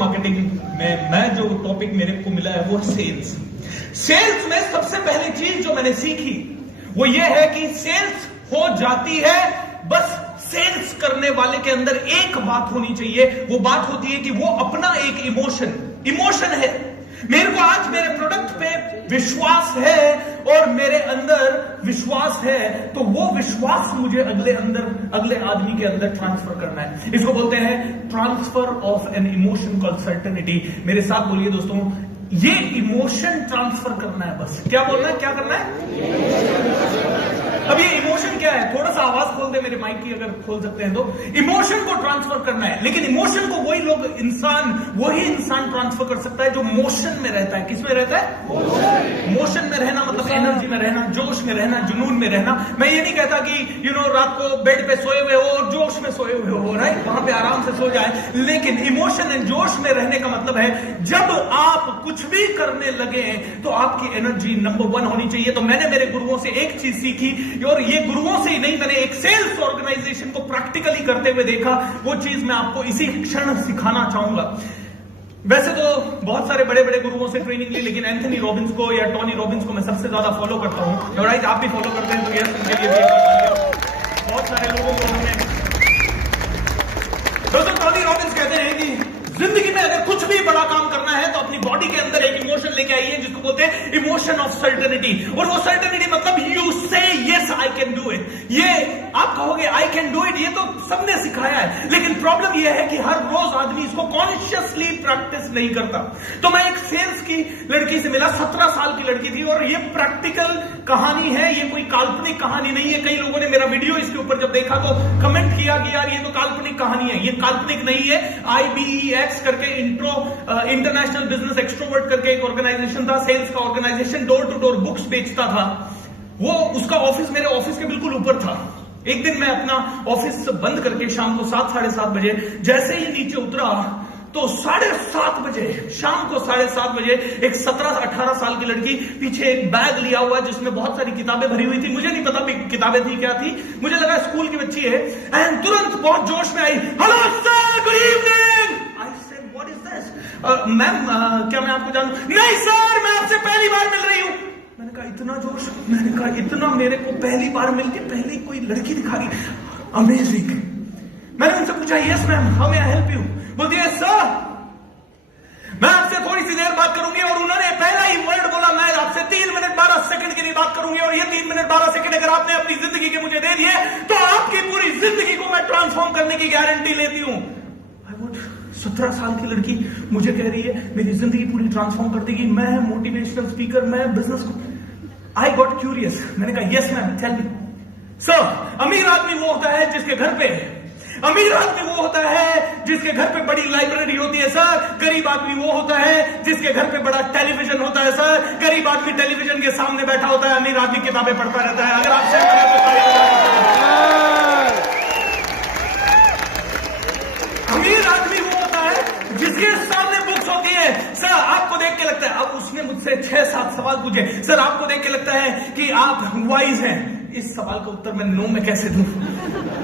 Marketing में मैं जो टॉपिक मेरे को मिला है वो सेल्स। सेल्स में सबसे पहली चीज जो मैंने सीखी वो ये है कि सेल्स हो जाती है, बस सेल्स करने वाले के अंदर एक बात होनी चाहिए। वो बात होती है कि वो अपना एक इमोशन है। मेरे को आज मेरे प्रोडक्ट पे विश्वास है और मेरे अंदर विश्वास है, तो वो विश्वास मुझे अगले आदमी के अंदर ट्रांसफर करना है। इसको बोलते हैं transfer of an emotion called certainty. मेरे साथ बोलिए दोस्तों, ये इमोशन ट्रांसफर करना है। बस क्या बोलना है, क्या करना है? अब ये इमोशन क्या है? थोड़ा सा आवाज खोल दे मेरे माइक की, अगर खोल सकते हैं तो। इमोशन को ट्रांसफर करना है, लेकिन इमोशन को वही इंसान ट्रांसफर कर सकता है जो मोशन में रहता है। किस में रहता है? मोशन में रहना मतलब एनर्जी में रहना, जोश में रहना, जुनून में रहना। मैं ये नहीं कहता कि रात को बेड पे सोए हुए हो और जोश में सोए हुए हो, राइट? वहां पे आराम से सो जाए, लेकिन इमोशन एंड जोश में रहने का मतलब है जब आप कुछ भी करने लगे तो आपकी एनर्जी नंबर 1 होनी चाहिए। तो मैंने मेरे गुरुओं से एक चीज सीखी, और ये गुरुओं से ही नहीं, मैंने एक सेल्स ऑर्गेनाइजेशन को प्रैक्टिकली करते हुए देखा। वो चीज मैं आपको इसी क्षण सिखाना चाहूंगा। वैसे तो बहुत सारे बड़े बड़े गुरुओं से ट्रेनिंग ली, लेकिन एंथनी रॉबिन्स को या टोनी रॉबिन्स को मैं सबसे ज्यादा फॉलो करता हूं। राइट, आप भी फॉलो करते हैं तो यस, उनके लिए भी बहुत सारे लोगों को हमने। दोस्तों, टोनी रॉबिन्स कहते हैं कि जिंदगी में अगर कुछ भी बड़ा काम करना है तो अपनी बॉडी के अंदर एक इमोशन लेके आइए जिसको बोलते हैं इमोशन ऑफ सर्टेनिटी। और वो सर्टेनिटी मतलब यू से yes I can do it. ये आप कहोगे आई कैन डू इट, ये तो सबने सिखाया है, लेकिन प्रॉब्लम ये है कि हर रोज आदमी इसको कॉन्शियसली प्रैक्टिस नहीं करता। तो मैं एक सेल्स की लड़की से मिला, 17 साल की लड़की थी, और ये प्रैक्टिकल कहानी है, ये कोई काल्पनिक कहानी नहीं है। कई लोगों ने मेरा वीडियो इसके ऊपर जब देखा तो कमेंट किया कि यार ये तो काल्पनिक कहानी है। ये काल्पनिक नहीं है। IBEX करके इंटरनेशनल बिजनेस एक्सट्रोवर्ट करके एक ऑर्गेनाइजेशन था, सेल्स का organisation, door to door books बेचता था। वो उसका ऑफिस मेरे ऑफिस के बिल्कुल ऊपर था। एक दिन मैं अपना ऑफिस बंद करके शाम को 7, साढ़े 7 बजे जैसे ही नीचे उतरा तो 7:30 बजे, शाम को 7:30 बजे एक 17-18 साल की लड़की पीछे एक बैग लिया हुआ जिसमें बहुत सारी किताबें भरी हुई थी। मुझे नहीं पता किताबें थी क्या थी, मुझे लगा स्कूल की बच्ची है। एंड तुरंत बहुत जोश में आई, hello sir, good evening. I said what is this? Ma'am, क्या मैं आपको जानूं? नहीं सर, मैं आपसे पहली बार मिल रही हूं। मैंने कहा इतना जोश, मैंने कहा इतना मेरे को पहली बार मिलके पहले कोई लड़की दिखा रही, अमेजिंग। मैंने उनसे पूछा yes ma'am, how may I help you? बोलती है सर मैं आपसे थोड़ी सी देर बात करूंगी, और उन्होंने पहला ही वर्ड बोला, मैं आपसे 3 मिनट 12 सेकंड के लिए बात करूंगी, और ये 3 मिनट 12 सेकंड अगर आपने अपनी जिंदगी के मुझे दे दिए तो आपकी पूरी जिंदगी को मैं ट्रांसफॉर्म करने की गारंटी लेती हूं। 17 साल की लड़की मुझे कह रही है मेरी जिंदगी पूरी ट्रांसफॉर्म कर देगी, मैं मोटिवेशनल स्पीकर, मैं बिजनेस। आई गॉट क्यूरियस, मैंने कहा yes ma'am, tell me. Sir, अमीर आदमी वो होता है जिसके घर पे बड़ी लाइब्रेरी होती है सर। गरीब आदमी वो होता है जिसके घर पे बड़ा टेलीविजन होता है सर। गरीब आदमी टेलीविजन के सामने बैठा होता है, अमीर आदमी किताबें पढ़ता रहता है। अगर आप अमीर आदमी वो होता है जिसके सामने बुक्स होती है सर। आपको देख के लगता है, अब उसने मुझसे 6-7 सवाल पूछे, सर आपको देख के लगता है कि आप वाइज हैं। इस सवाल का उत्तर मैं नो में कैसे दूं?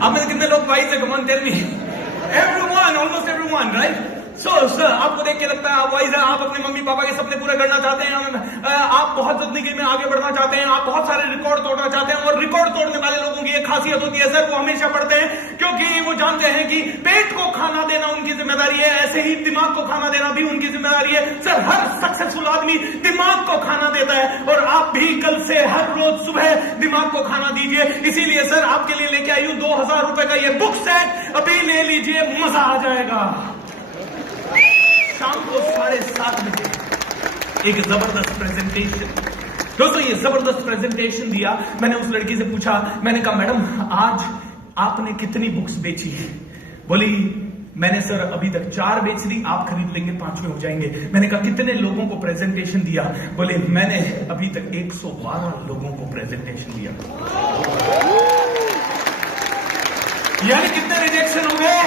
आप में कितने लोग वाइज है? Come on tell me. Everyone, almost everyone, right? So sir आपको देख के लगता है आप वाइज हैं, आप अपने मम्मी पापा के सपने पूरे करना चाहते हैं, आप बहुत जिंदगी में आगे बढ़ना चाहते हैं, आप बहुत सारे रिकॉर्ड तोड़ना चाहते हैं। और रिकॉर्ड तोड़ने वाले लोगों की एक खासियत होती है सर, वो हमेशा पढ़ते हैं क्योंकि वो जानते हैं कि पेट को खाना देना उनकी जिम्मेदारी है, ऐसे ही दिमाग को खाना देना भी उनकी जिम्मेदारी है। सर हर सक्सेसफुल आदमी दिमाग को खाना देता है, और आप भी कल से हर रोज सुबह दिमाग को खाना दीजिए। इसीलिए सर आपके लिए लेके आई हूं 2000 रुपए का ये बुक सेट, अभी ले लीजिए, मजा आ जाएगा। शाम को 7:30 बजे एक जबरदस्त प्रेजेंटेशन। दोस्तों ये जबरदस्त प्रेजेंटेशन दिया। मैंने उस लड़की से पूछा, मैंने कहा मैडम आज आपने कितनी बुक्स बेची? बोली मैंने सर अभी तक 4 बेच दी, आप खरीद लेंगे 5वें हो जाएंगे। मैंने कहा कितने लोगों को प्रेजेंटेशन दिया? बोले मैंने अभी तक 112 लोगों को प्रेजेंटेशन दिया। यानी कितने रिजेक्शन हो गए?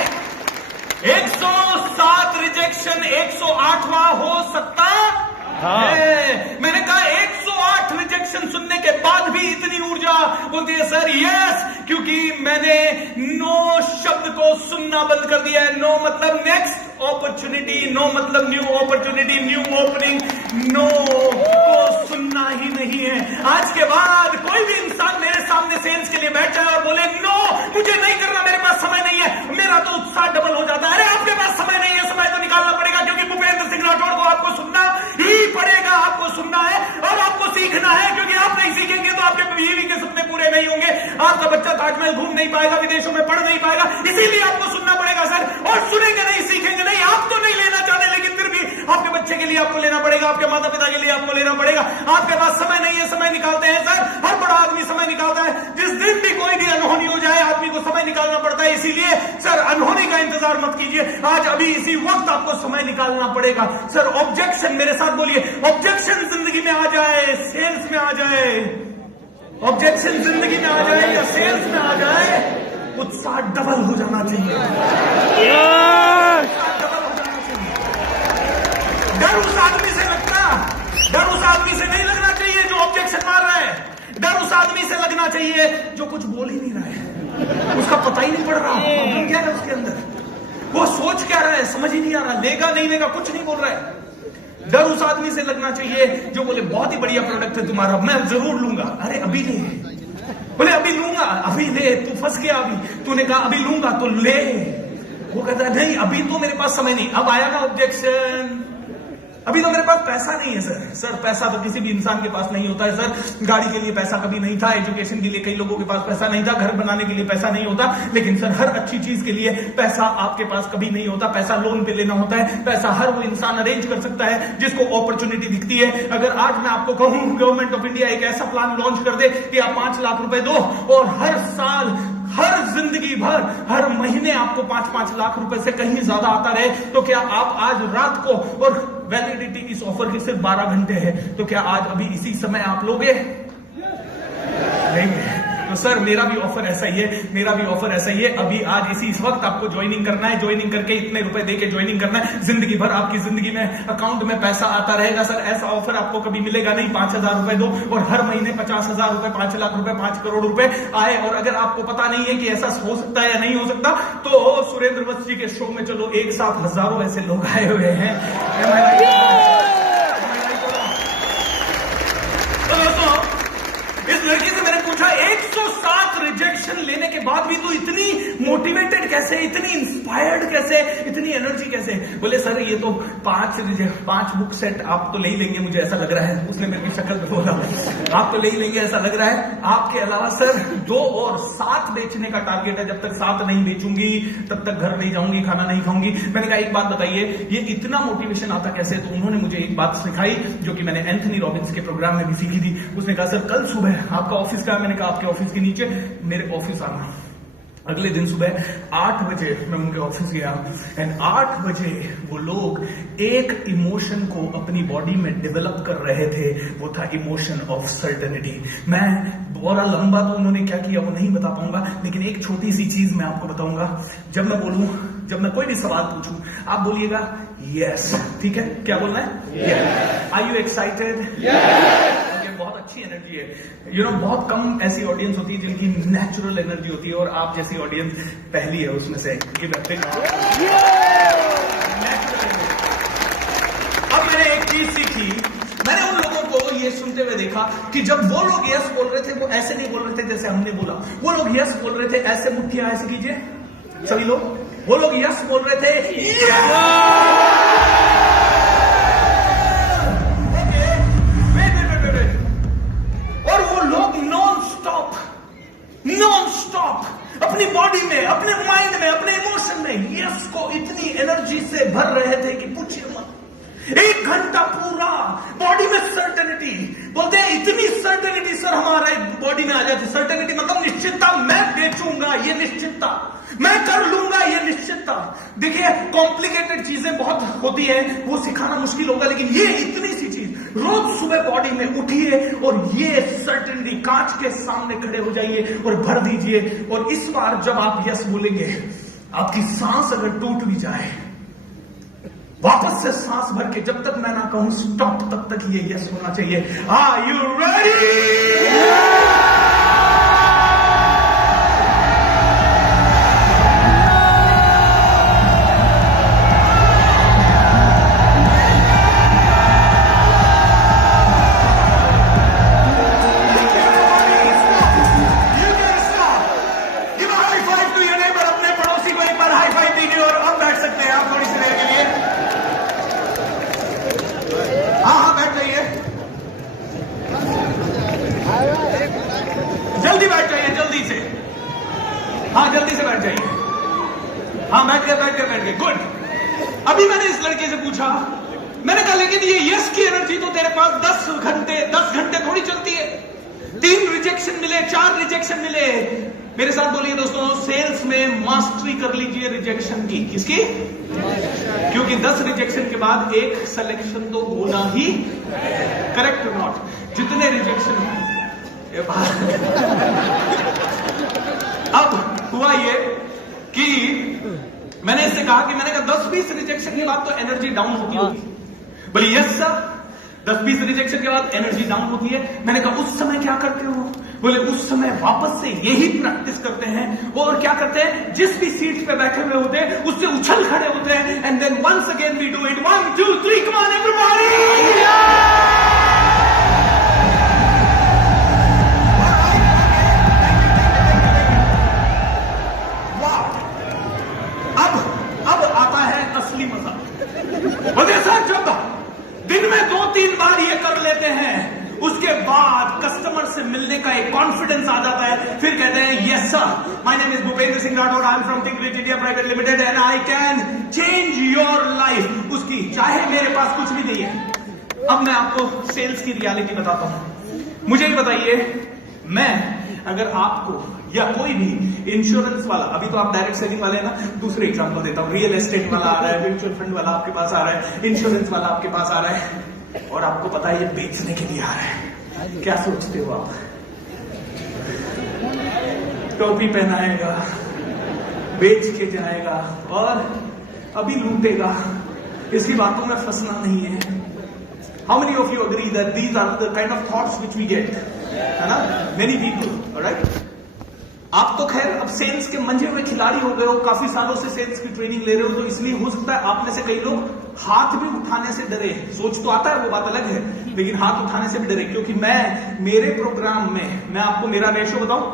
107 रिजेक्शन 108वां हो सकता है। मैंने कहा 108 रिजेक्शन सुनने के बाद भी इतनी ऊर्जा बोलती है सर यस, क्योंकि मैंने नो शब्द को सुनना बंद कर दिया है। नो मतलब नेक्स्ट अपॉर्चुनिटी, नो मतलब new opportunity, new opening, no को सुनना ही नहीं है। आज के बाद कोई भी इंसान मेरे सामने सेल्स के लिए बैठ जाए और बोले नो मुझे नहीं करना, मेरे पास समय नहीं है, मेरा तो उत्साह डबल हो जाता है। अरे आपके पास समय नहीं है, समय तो निकालना पड़ेगा, क्योंकि भूपेंद्र सिंह राठौड़ को आपको सुनना ही पड़ेगा। आपको सुनना है और आपको सीखना है, क्योंकि आप नहीं सीखेंगे तो आपके बीवी के सपने पूरे नहीं होंगे, आपका बच्चा ताजमहल घूम नहीं पाएगा, विदेशों में पढ़ नहीं पाएगा। इसीलिए आपको सुनना पड़ेगा सर, और सुनेंगे नहीं, सीखेंगे नहीं। आप तो नहीं लेना चाहते, लेकिन फिर भी आपके बच्चे के लिए आपको लेना पड़ेगा, आपके माता पिता के लिए आपको लेना पड़ेगा। आपके पास समय नहीं है, समय निकालते हैं सर, हर बड़ा आदमी समय निकालता है। जिस दिन भी कोई भी अनहोनी हो जाए आदमी को समय निकालना पड़ता है। इसीलिए सर अनहोनी का इंतजार मत कीजिए, आज अभी इसी वक्त आपको समय निकालना पड़ेगा। सर ऑब्जेक्शन, मेरे साथ बोलिए, ऑब्जेक्शन जिंदगी में आ जाए, सेल्स में आ जाए, ऑब्जेक्शन जिंदगी में आ जाए या सेल्स में आ जाए, उत्साह डबल हो जाना चाहिए, डबल हो जाना चाहिए। डर उस आदमी से लगता, डर उस आदमी से नहीं लगना चाहिए जो ऑब्जेक्शन मार रहा है। डर उस आदमी से लगना चाहिए जो कुछ बोल ही नहीं रहा है, उसका पता ही नहीं पड़ रहा प्रॉब्लम क्या है उसके अंदर, वो सोच क्या रहा है समझ ही नहीं आ रहा, लेगा नहीं लेगा कुछ नहीं बोल रहा है। डर उस आदमी से लगना चाहिए जो बोले बहुत ही बढ़िया प्रोडक्ट है तुम्हारा, मैं जरूर लूंगा। अरे अभी ले, बोले अभी लूंगा, अभी ले, तू फंस गया अभी, तूने कहा अभी लूंगा तो ले, वो कहता है नहीं अभी तो मेरे पास समय नहीं। अब आया ना ऑब्जेक्शन, अभी तो मेरे पास पैसा नहीं है सर। सर पैसा तो किसी भी इंसान के पास नहीं होता है सर, गाड़ी के लिए पैसा कभी नहीं था, एजुकेशन के लिए कई लोगों के पास पैसा नहीं था, घर बनाने के लिए पैसा नहीं होता, लेकिन सर हर अच्छी चीज के लिए पैसा आपके पास कभी नहीं होता। पैसा लोन पे लेना होता है, पैसा हर वो इंसान अरेंज कर सकता है जिसको अपॉर्चुनिटी दिखती है। अगर आज मैं आपको कहूं गवर्नमेंट ऑफ इंडिया एक ऐसा प्लान लॉन्च कर दे कि आप 5 लाख रुपए दो और हर साल, हर जिंदगी भर, हर महीने आपको 5-5 लाख रुपए से कहीं ज्यादा आता रहे, तो क्या आप आज रात को, और वैलिडिटी इस ऑफर की सिर्फ 12 घंटे है, तो क्या आज अभी इसी समय आप लोगे? नहीं। तो सर मेरा भी ऑफर ऐसा ही है, मेरा भी ऑफर ऐसा ही है। अभी आज इसी वक्त आपको ज्वाइनिंग करना है, ज्वाइनिंग करके इतने रुपए देके ज्वाइनिंग करना है, जिंदगी भर आपकी जिंदगी में अकाउंट में पैसा आता रहेगा। सर ऐसा ऑफर आपको कभी मिलेगा नहीं। 5,000 रुपए दो और हर महीने 50,000 रुपए, 5 लाख रुपए, 5 करोड़ रुपए आए। और अगर आपको पता नहीं है कि ऐसा हो सकता है या नहीं हो सकता, तो सुरेंद्र वत्स जी के शो में चलो, एक साथ हजारों ऐसे लोग आए हुए हैं। इस लड़की से मैंने पूछा 107 रिजेक्शन लेने के बाद भी तू इतनी मोटिवेटेड कैसे, इतनी इंस्पायर्ड कैसे, इतनी एनर्जी कैसे? बोले सर ये तो 5 बुक सेट आप तो ले ही लेंगे, मुझे ऐसा लग रहा है। उसने मेरी शक्ल पे बोला आप तो ले ही लेंगे ऐसा लग रहा है। आपके अलावा सर 2 और 7 बेचने का टारगेट है, जब तक 7 नहीं बेचूंगी तब तक घर नहीं जाऊंगी, खाना नहीं खाऊंगी। मैंने कहा एक बात बताइए ये इतना मोटिवेशन आता कैसे? तो उन्होंने मुझे एक बात सिखाई जो कि मैंने एंथनी रॉबिन्स के प्रोग्राम में भी सीखी थी। उसने कहा सर कल सुबह आपका ऑफिस का है? मैंने कहा आपके ऑफिस के नीचे, मेरे ऑफिस आना। अगले दिन सुबह 8 बजे मैं उनके ऑफिस गया एंड 8 बजे वो लोग एक इमोशन को अपनी बॉडी में डेवलप कर रहे थे, वो था इमोशन ऑफ सर्टेनिटी। मैं बड़ा लंबा तो उन्होंने क्या किया वो नहीं बता पाऊंगा, लेकिन एक छोटी सी चीज मैं आपको बताऊंगा। जब मैं बोलूं, जब मैं कोई भी सवाल पूछूं, आप बोलिएगा यस, ठीक है? क्या बोलना है? Yes. Are you excited? Yes. बहुत अच्छी एनर्जी है। यू नो बहुत कम ऐसी ऑडियंस होती है जिनकी नेचुरल एनर्जी होती है, और आप जैसी ऑडियंस पहली है उसमें से। अब मैंने एक चीज सीखी, मैंने उन लोगों को ये सुनते हुए देखा कि जब वो लोग यस बोल रहे थे वो ऐसे नहीं बोल रहे थे जैसे हमने बोला। वो लोग यस बोल रहे थे ऐसे, मुट्ठियां ऐसे कीजिए सभी लोग। वो लोग यस बोल रहे थे नॉन स्टॉप अपनी बॉडी में, अपने माइंड में, अपने इमोशन में यस को इतनी एनर्जी से भर रहे थे कि पूछिए मत। 1 घंटा पूरा बॉडी में सर्टेनिटी, बोलते हैं इतनी सर्टेनिटी सर हमारे बॉडी में आ जाती। सर्टेनिटी मतलब निश्चितता, मैं बेचूंगा ये निश्चितता, मैं कर लूंगा ये निश्चितता। देखिए कॉम्प्लिकेटेड चीजें बहुत होती है, वो सिखाना मुश्किल होगा, लेकिन ये इतनी सी चीज रोज सुबह बॉडी में उठिए और ये सर्टेनिटी कांच के सामने खड़े हो जाइए और भर दीजिए। और इस बार जब आप यस बोलेंगे, आपकी सांस अगर टूट भी जाए, वापस से सांस भर के जब तक मैं ना कहूं स्टॉप तब तक ये यस होना चाहिए। Are you ready? तरीके से पूछा। मैंने कहा लेकिन ये यस की एनर्जी तो तेरे पास 10 घंटे थोड़ी चलती है। 3 रिजेक्शन मिले, 4 रिजेक्शन मिले। मेरे साथ बोलिए दोस्तों, सेल्स में मास्टरी कर लीजिए रिजेक्शन की। किसकी? क्योंकि 10 रिजेक्शन के बाद एक सिलेक्शन तो होना ही, करेक्ट और नॉट? जितने रिजेक्शन अब हुआ ये कि मैंने इससे कहा कि मैंने कहा 10-20 रिजेक्शन के बाद तो एनर्जी डाउन होती होगी। बोले यस सर, 10-20 रिजेक्शन के बाद एनर्जी डाउन होती है। मैंने कहा उस समय क्या करते हो? बोले उस समय वापस से यही प्रैक्टिस करते हैं। और क्या करते हैं? जिस भी सीट पे बैठे हुए होते हैं उससे उछल खड़े होते हैं। And then once again we do it, 1 2 3, come on everybody. अब आता है असली मजा। बोले सर जब दिन में 2-3 बार ये कर लेते हैं, उसके बाद कस्टमर से मिलने का एक कॉन्फिडेंस आ जाता है। फिर कहते हैं yes sir, my name is Bhupendra Singh Rathore, I am from think rich India private limited and I can change your life. उसकी चाहे मेरे पास कुछ भी नहीं है। अब मैं आपको सेल्स की रियलिटी बताता हूं। मुझे ये बताइए, मैं अगर आपको या कोई भी इंश्योरेंस वाला, अभी तो आप डायरेक्ट सेलिंग वाले हैं ना, दूसरे एग्जांपल देता हूं। रियल एस्टेट वाला आ रहा है, म्यूचुअल फंड वाला आपके पास आ रहा है, इंश्योरेंस वाला आपके पास आ रहा है, और आपको पता है ये बेचने के लिए आ रहा है। क्या सोचते हो आप? टोपी पहनाएगा, बेच के जाएगा और अभी लूटेगा। इसकी बातों में फंसना नहीं है। How many of you agree that these are the kind of thoughts which we get, है ना? Many people, alright? आप तो खैर अब सेल्स के मंजे हुए खिलाड़ी हो गए हो, काफी सालों से सेल्स की ट्रेनिंग ले रहे हो, तो इसलिए हो सकता है आप में से कई लोग हाथ भी उठाने से डरे। सोच तो आता है, वो बात अलग है, लेकिन हाथ उठाने से भी डरे। क्योंकि मेरे प्रोग्राम में, मैं आपको मेरा रेशो बताऊं,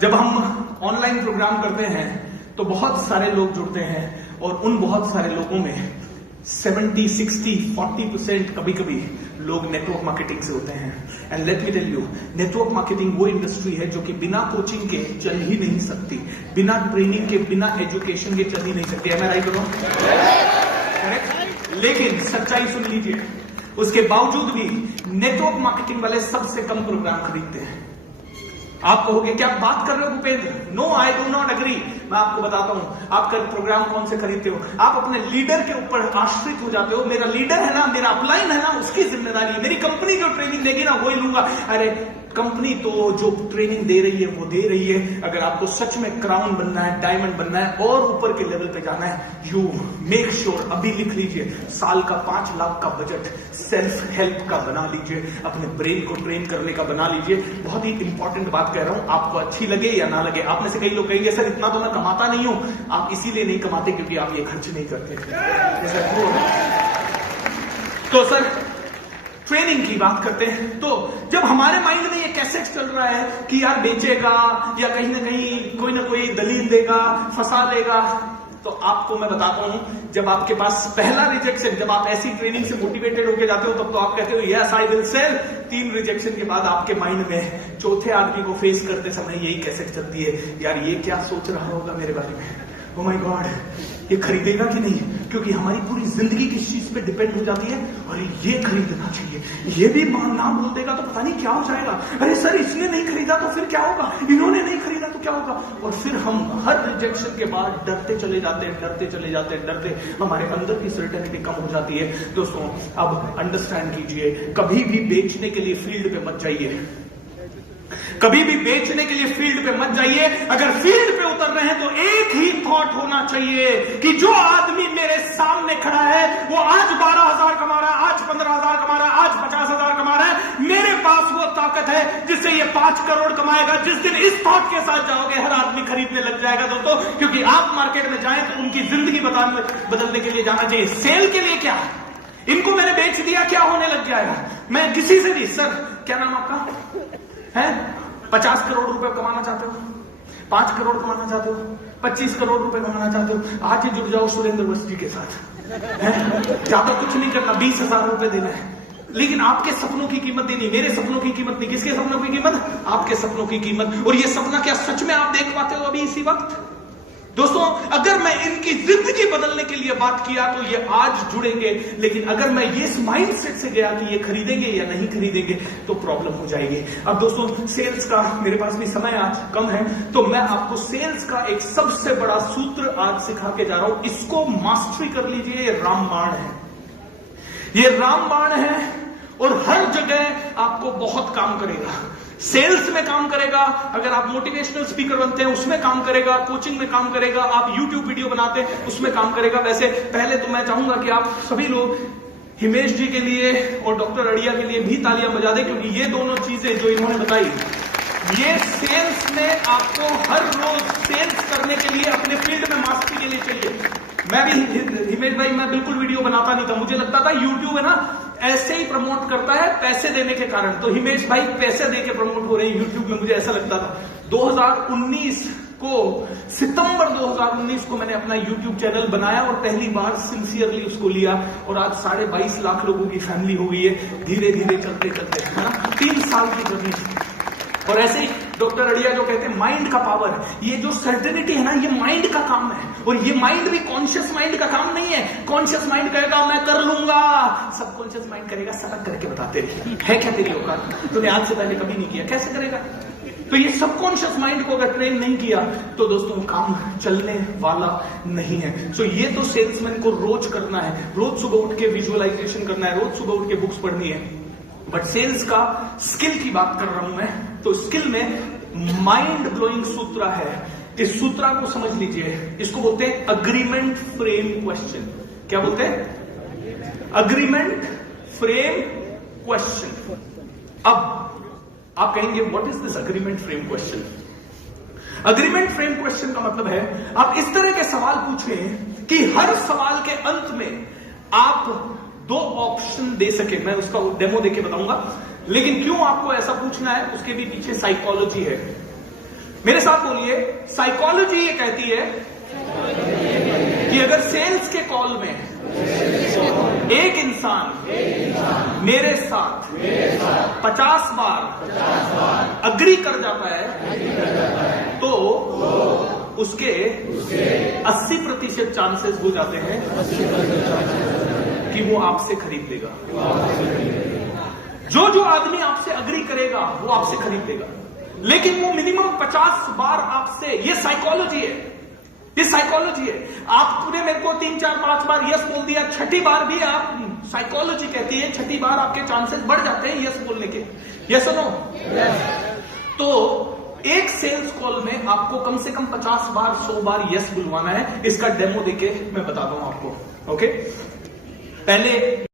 जब हम ऑनलाइन प्रोग्राम करते हैं तो बहुत सारे लोग जुड़ते हैं, और उन बहुत सारे लोगों में 70, 60, 40% कभी कभी लोग नेटवर्क मार्केटिंग से होते हैं। And let me tell you, network marketing वो इंडस्ट्री है जो कि बिना कोचिंग के चल ही नहीं सकती, बिना ट्रेनिंग के, बिना एजुकेशन के चल ही नहीं सकती। है मैं राइट करूं? करेक्ट? लेकिन सच्चाई सुन लीजिए, उसके बावजूद भी नेटवर्क मार्केटिंग वाले सबसे कम प्रोग्राम खरीदते हैं। आप कहोगे क्या बात कर रहे हो Bhupendra? No, I do not agree. मैं आपको बताता हूं, आपका प्रोग्राम कौन से खरीदते हो? आप अपने लीडर के ऊपर आश्रित हो जाते हो। मेरा लीडर है ना, मेरा अपलाइन है ना, उसकी जिम्मेदारी, मेरी कंपनी जो ट्रेनिंग देगी ना वही लूंगा। अरे कंपनी तो जो ट्रेनिंग दे रही है वो दे रही है। अगर आपको सच में क्राउन बनना है, डायमंड बनना है और ऊपर के लेवल पे जाना है, यू मेक श्योर, अभी लिख लीजिए, साल का 5 लाख का बजट सेल्फ हेल्प का बना लीजिए, अपने ब्रेन को ट्रेन करने का बना लीजिए। बहुत ही इंपॉर्टेंट बात कह रहा हूं, आपको अच्छी लगे या ना लगे। आप में से कई लोग कहेंगे सर इतना तो मैं कमाता नहीं हूं। आप इसीलिए नहीं कमाते क्योंकि आप ये खर्च नहीं करते। तो सर ट्रेनिंग की बात करते हैं, तो जब हमारे माइंड में ये कैसेट चल रहा है कि यार बेचेगा या कहीं ना कहीं कोई ना कोई दलील देगा, फंसा लेगा, तो आपको मैं बताता हूं, जब आपके पास पहला रिजेक्शन, जब आप ऐसी ट्रेनिंग से मोटिवेटेड होकर जाते हो तब तो आप कहते हो yes I will sell. 3 rejection के बाद आपके माइंड में चौथे आदमी को फेस करते समय यही कैसेट चलती है, यार ये क्या सोच रहा होगा मेरे बारे में, ओ माय गॉड ये खरीदेगा कि नहीं, क्योंकि हमारी पूरी जिंदगी किस चीज पे डिपेंड हो जाती है। और ये खरीदना चाहिए, ये भी नाम बोल देगा तो पता नहीं क्या हो जाएगा। अरे सर इसने नहीं खरीदा तो फिर क्या होगा, इन्होंने नहीं खरीदा तो क्या होगा। और फिर हम हर रिजेक्शन के बाद डरते चले जाते हैं, डरते चले जाते हैं, डरते हमारे अंदर की सर्टेनिटी कम हो जाती है। दोस्तों अब अंडरस्टैंड कीजिए, कभी भी बेचने के लिए फील्ड पे मत जाइए, कभी भी बेचने के लिए फील्ड पे मत जाइए। अगर फील्ड पे उतर रहे हैं तो एक ही थॉट होना चाहिए कि जो आदमी मेरे सामने खड़ा है वो आज 12,000 कमा रहा है, आज 15,000 कमा रहा है, आज 50,000 कमा रहा है, मेरे पास वो ताकत है जिससे ये 5 करोड़ कमाएगा। जिस दिन इस थॉट के साथ जाओगे हर आदमी खरीदने लग जाएगा दोस्तों, क्योंकि आप मार्केट में जाएं तो उनकी जिंदगी बदलने के लिए जाना चाहिए। सेल के लिए क्या, इनको मैंने बेच दिया क्या होने लग जाएगा। मैं किसी से भी, सर क्या नाम आपका है, 50 करोड़ रुपए कमाना चाहते हो, 5 करोड़ कमाना चाहते हो, 25 करोड़ रुपए कमाना चाहते हो, आज ही जुड़ जाओ सुरेंद्र वस्त जी के साथ, ज्यादा कुछ नहीं करना, 20,000 रुपए देना है। लेकिन आपके सपनों की कीमत देनी, मेरे सपनों की कीमत नहीं। किसके सपनों की कीमत? आपके सपनों की कीमत। और ये सपना क्या सच में आप देख पाते हो अभी इसी वक्त? दोस्तों, अगर मैं इनकी जिंदगी बदलने के लिए बात किया तो ये आज जुड़ेंगे, लेकिन अगर मैं ये इस माइंडसेट से गया कि ये खरीदेंगे या नहीं खरीदेंगे तो प्रॉब्लम हो जाएगी। अब दोस्तों, सेल्स का मेरे पास भी समय आज कम है, तो मैं आपको सेल्स का एक सबसे बड़ा सूत्र आज सिखा के जा रहा हूं। इसको मास्टरी कर लीजिए। ये रामबाण है, ये रामबाण है और हर जगह आपको बहुत काम करेगा। सेल्स में काम करेगा, अगर आप मोटिवेशनल स्पीकर बनते हैं उसमें काम करेगा, कोचिंग में काम करेगा, आप यूट्यूब वीडियो बनाते हैं उसमें काम करेगा। वैसे पहले तो मैं चाहूंगा कि आप सभी लोग हिमेश जी के लिए और डॉक्टर अड़िया के लिए भी तालियां बजा दें, क्योंकि ये दोनों चीजें जो इन्होंने बताई, ये सेल्स में आपको हर रोज सेल्स करने के लिए अपने फील्ड में मास्टरी के लिए चाहिए। मैं भी, हिमेश भाई, मैं बिल्कुल वीडियो बनाता नहीं था, मुझे लगता था यूट्यूब है ना ऐसे ही प्रमोट करता है पैसे देने के कारण, तो हिमेश भाई पैसे देके प्रमोट हो रहे हैं यूट्यूब में, मुझे ऐसा लगता था। 2019 को, सितंबर 2019 को मैंने अपना यूट्यूब चैनल बनाया और पहली बार सिंसियरली उसको लिया, और आज 22.5 लाख लोगों की फैमिली हो गई है, धीरे धीरे चलते चलते, है ना, 3 साल की जर्नी। और ऐसे ही डॉक्टर अड़िया जो कहते हैं माइंड का पावर, ये जो सर्टेनिटी है ना, ये माइंड का काम है, और ये माइंड भी कॉन्शियस माइंड का काम नहीं है। कॉन्शियस माइंड कहेगा मैं कर लूंगा, सबकॉन्शियस माइंड करेगा सटक करके बताते रहिए, है क्या तेरी औकात, तूने आज से पहले कभी नहीं किया, कैसे करेगा। तो ये सबकॉन्शियस माइंड को अगर ट्रेन नहीं किया तो दोस्तों काम चलने वाला नहीं है। सो ये तो सेल्समैन को रोज करना है, रोज सुबह उठ के विजुअलाइजेशन करना है, रोज सुबह उठ के बुक्स पढ़नी है। बट सेल्स का स्किल की बात कर रहा हूं मैं, तो स्किल में माइंड ब्लोइंग सूत्र है। इस सूत्र को समझ लीजिए, इसको बोलते हैं अग्रीमेंट फ्रेम क्वेश्चन। क्या बोलते हैं? Agreement frame question. अब आप कहेंगे what is this agreement frame question? Agreement frame question का मतलब है आप इस तरह के सवाल पूछें कि हर सवाल के अंत में आप 2 ऑप्शन दे सके। मैं उसका डेमो देके बताऊंगा, लेकिन क्यों आपको ऐसा पूछना है उसके भी पीछे साइकोलॉजी है। मेरे साथ बोलिए, साइकोलॉजी ये कहती है कि अगर सेल्स के कॉल में एक इंसान मेरे साथ 50 बार अग्री कर जाता है तो उसके 80% चांसेस हो जाते हैं कि वो आपसे खरीद लेगा। जो आदमी आपसे अग्री करेगा वो आपसे खरीद लेगा, लेकिन वो मिनिमम 50 बार आपसे, ये साइकोलॉजी है, ये साइकोलॉजी है। आपने मेरे को 3, 4, 5 बार यस बोल दिया, 6ठी बार भी आप, साइकोलॉजी कहती है 6ठी बार आपके चांसेस बढ़ जाते हैं यस बोलने के। यस और नो? तो एक सेल्स कॉल में आपको कम से कम 50 बार 100 बार यस बुलवाना है। इसका डेमो देके मैं बताता हूं आपको। ओके, पहले